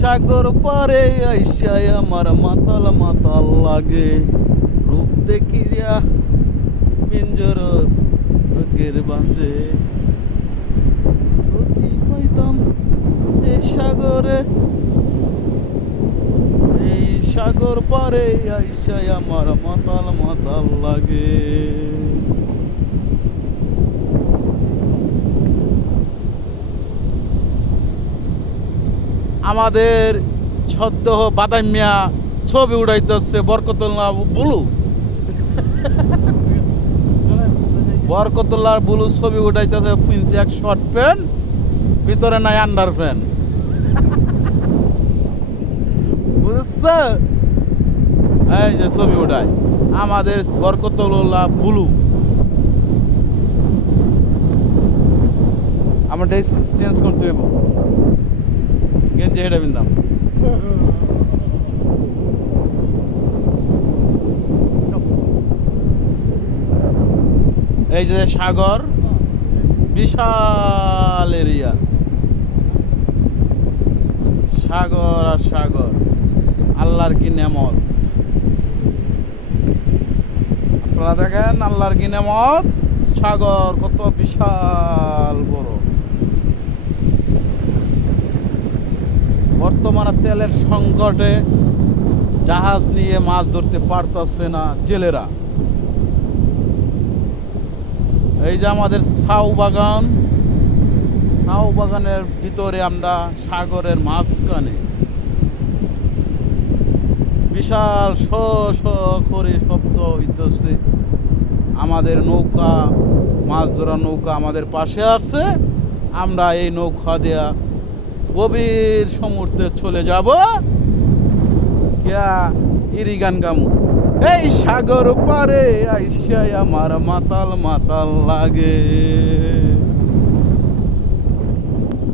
সাগর পারে আইসায় আমার মাতাল মাতাল লাগে, রূপ দেখিয়া পিঞ্জর রোগের বাঁধে। যদি পাইতাম এই সাগরে, এই সাগর পারে আইসায় আমার মাতাল মাতাল লাগে। আমাদের সদ্য বাদাম মিয়া ছবি উড়াইতেছে বরকতুল্লাহ বুলু, বরকতুল্লাহ বুলু ছবি উঠাইতেছে, পিনছে এক শর্ট প্যান্ট, ভিতরে নাই আন্ডার প্যান্ট, বুঝছে? এই যে ছবি উঠায় আমাদের বরকতুল্লাহ বুলু। আমার ড্রেস চেঞ্জ করতে হইব, গেঞ্জি হেঁটে বিনতাম। এই যে সাগর, বিশাল এরিয়া, সাগর আর সাগর, আল্লাহর কি নেমত। আপনারা দেখেন আল্লাহর কি নেমত, সাগর কত বিশাল বড়। বর্তমানে তেলের সংকটে জাহাজ নিয়ে মাছ ধরতে পারতেছে না জেলেরা। এই যে আমাদের ছাউ বাগান, ছাউ বাগানের ভিতরে আমরা সাগরের মাঝখানে বিশাল শ শ করে শব্দ হইতেছে। আমাদের নৌকা, মাছ ধরা নৌকা আমাদের পাশে আছে। আমরা এই নৌকা দিয়া গভীর সমুদ্রে চলে যাব, কিয়া ইরিগান গামু। এই সাগর পারে আইসায় আমার মাতাল মাতাল লাগে।